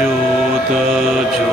ਜੋਤ ਜੋਤ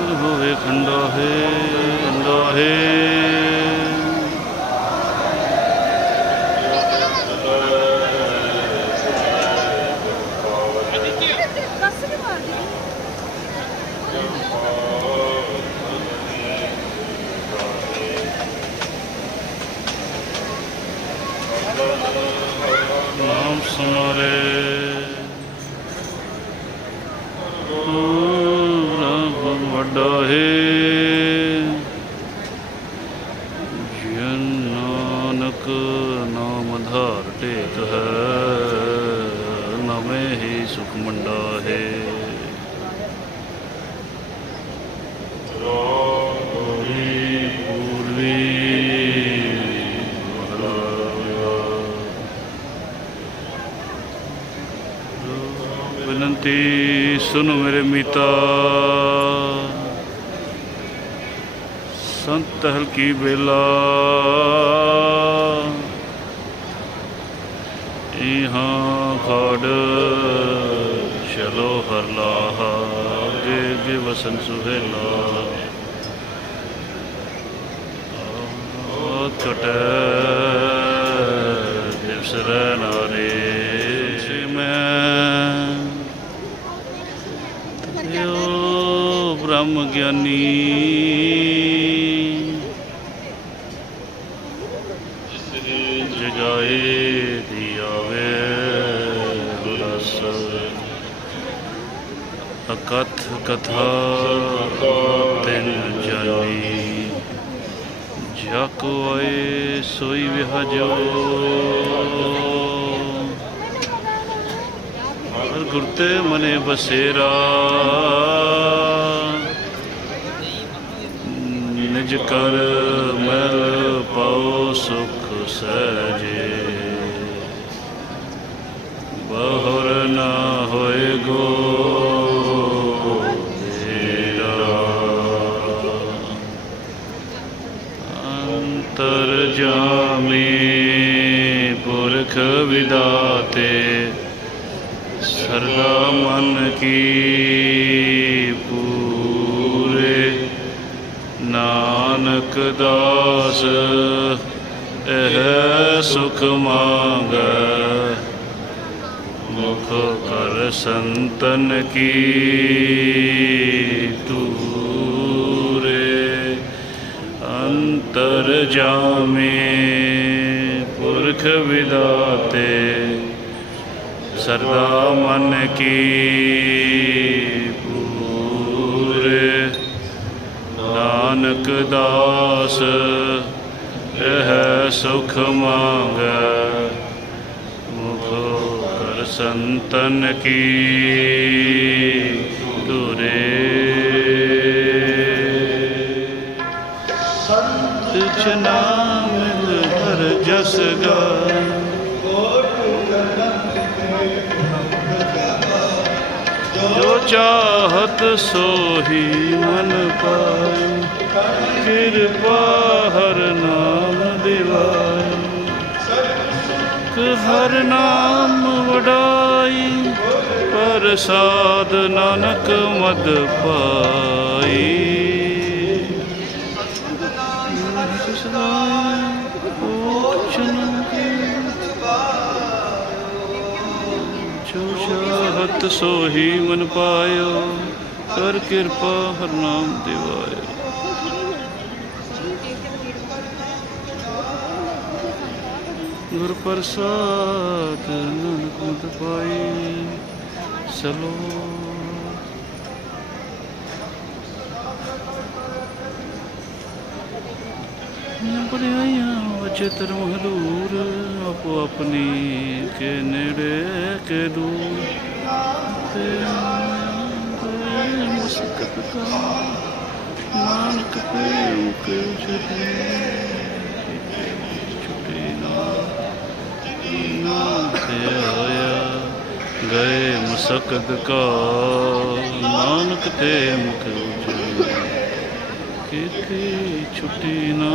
ਗੁਰ ਹੋਵੇ ਖੰਡਾ ਹੈ ਅੰਡਾ ਹੈ ਨਾਮ ਸਮਾਰੇ ਵੱਡਾ ਹੈ ਜਨ ਨਾਨਕ ਨਾਮ ਧਾਰ ਟੇਕ ਹੈ, ਨਵੇਂ ਹੀ ਸੁਖ ਮੰਡਾ ਹੈ ਰੋਹੀ ਪੂਰਵੀ ਬੇਨੰਤੀ ਸੁਨ ਮੇਰੇ ਮੀਤਾ। ਸੰਤ ਹਲਕੀ ਬੇਲਾ ਇਹਾਂ ਖੜ ਚਲੋ ਹਰ ਲਾਹਾ ਗੇ ਗੇ ਵਸਨ ਸੁਹੇਲਾ। ਕਟ ਦਿਵਸ ਨਾਰੇ ਮੈਂ। ਤੇਓ ਬ੍ਰਹਮ ਗਿਆਨੀ। ਕਥਾ ਤਿਨ ਜਾਨੀ। ਜਾ ਕੋ ਸੋਈ ਵਿਹਜੋ। ਹਰ ਗੁਰ ਮਨੇ ਬਸੇਰਾ। ਨਿਜ ਕਰ ਮਲ ਪਾਉ ਸੁਖ ਸਹਜੇ। ਬਹੁਰ ਨਾ ਹੋਏ ਗੋ। ਅੰਤਰ ਜਾਮੇ, ਪੁਰਖ ਵਿਦਾਤੇ, ਸਰਦਾ ਮਨ ਕੀ ਪੂਰੇ, ਨਾਨਕ ਦਾਸ, ਇਹ ਸੁਖ ਮੰਗੈ। ਮੁਖ ਕਰ ਸੰਤਨ ਕੀ ਤੂਰੇ ਅੰਤਰ ਜਾਮੇ ਪੁਰਖ ਵਿਦਾਤੇ, ਸਰਦਾ ਮਨ ਕੀ ਪੂਰੇ। ਨਾਨਕ ਦਾਸ ਇਹ ਸੁਖ ਮੰਗੈ, ਮੁਖ ਕਰ ਸੰਤਨ ਕੀ। ਦੁਰੇ ਸਗਾਈ ਜੋ ਚਾਹਤ ਸੋਹੀ ਮਨ ਪਾਈ ਕਿਰਪਾ ਹਰ ਨਾਮ ਦਿਵਾਈ ਸੁਖ ਹਰ ਨਾਮ ਵਡਾਈ ਪ੍ਰਸਾਦ ਨਾਨਕ ਮਦ ਪਾਈ। ਜੋ ਚਾਹਤ ਸੋਹੀ ਮਨ ਪਾਇਓ ਕਰ ਕਿਰਪਾ ਹਰ ਨਾਮ ਦਿਵਾਇਓ। ਗੁਰ ਪ੍ਰਸਾਦ ਨਾਨਕ ਮਤ ਪਾਈ, ਸਲੋ। ਬੜਾਈਆਂ ਅਚੇਤਰ ਮਹਦੂਰ ਆਪੋ ਆਪਣੀ ਕੇ ਨੇੜੇ ਕੇ ਦੂਰ। ਤੇ ਮੁਸਕਤ ਕਾ ਨਾਨਕ ਤੇ ਮੁਕੇ ਛੁਟੇ ਛੁਟੇ ਨਾ। ਨਾਮ ਤੇ ਆਇਆ ਗਏ ਮੁਸਕਤ ਕਾ ਨਾਨਕ ਤੇ ਮੁਖ ਉਜਲੇ ਕੀਤੀ ਛੁੱਟੀ ਨਾ।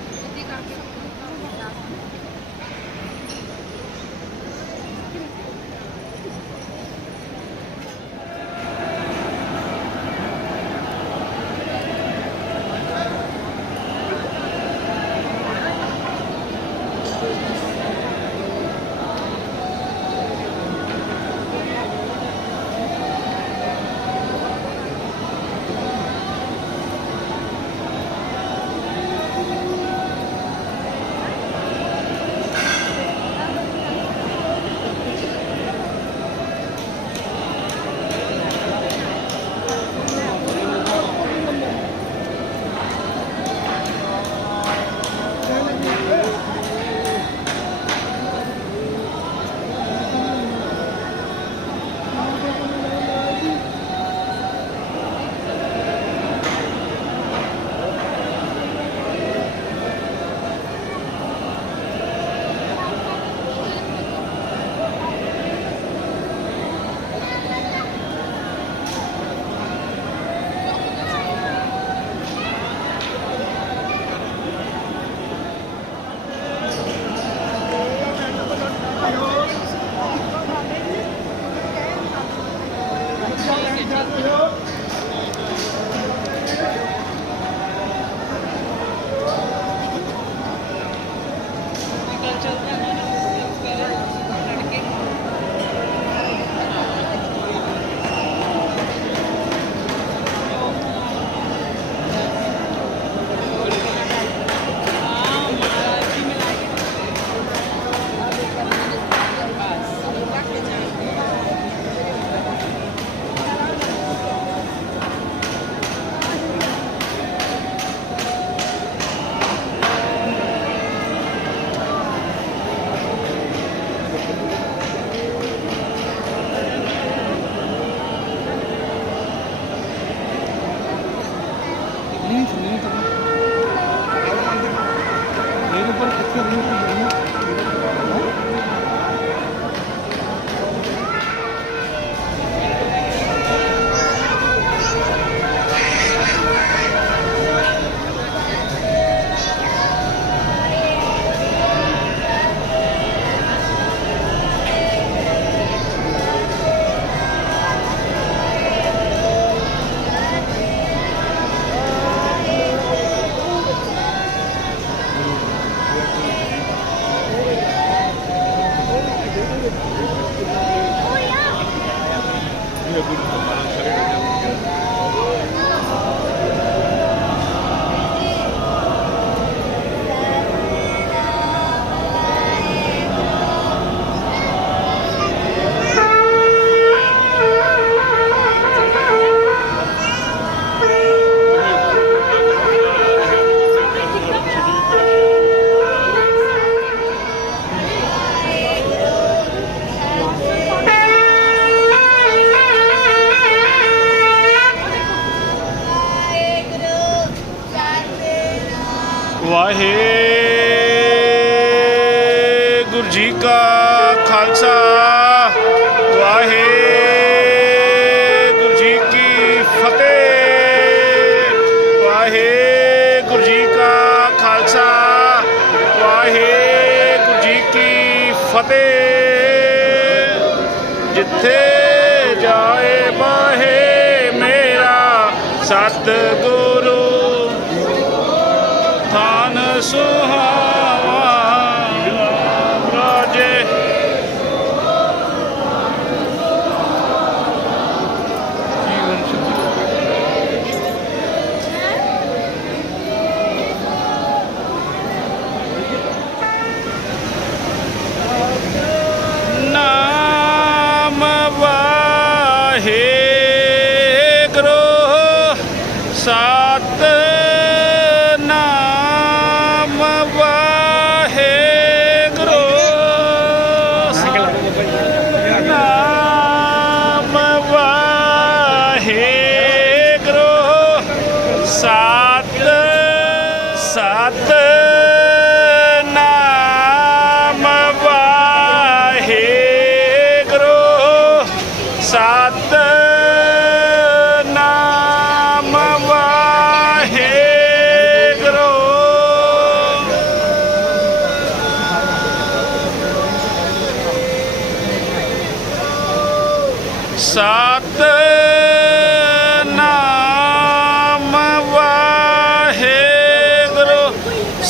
ਵਾਹਿਗੁਰੂ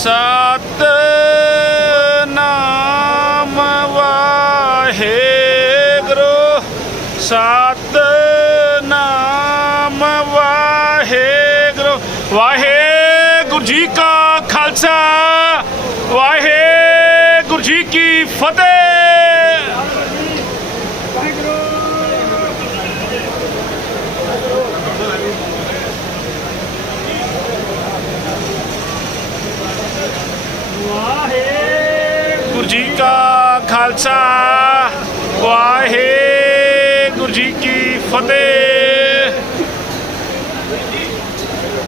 sat.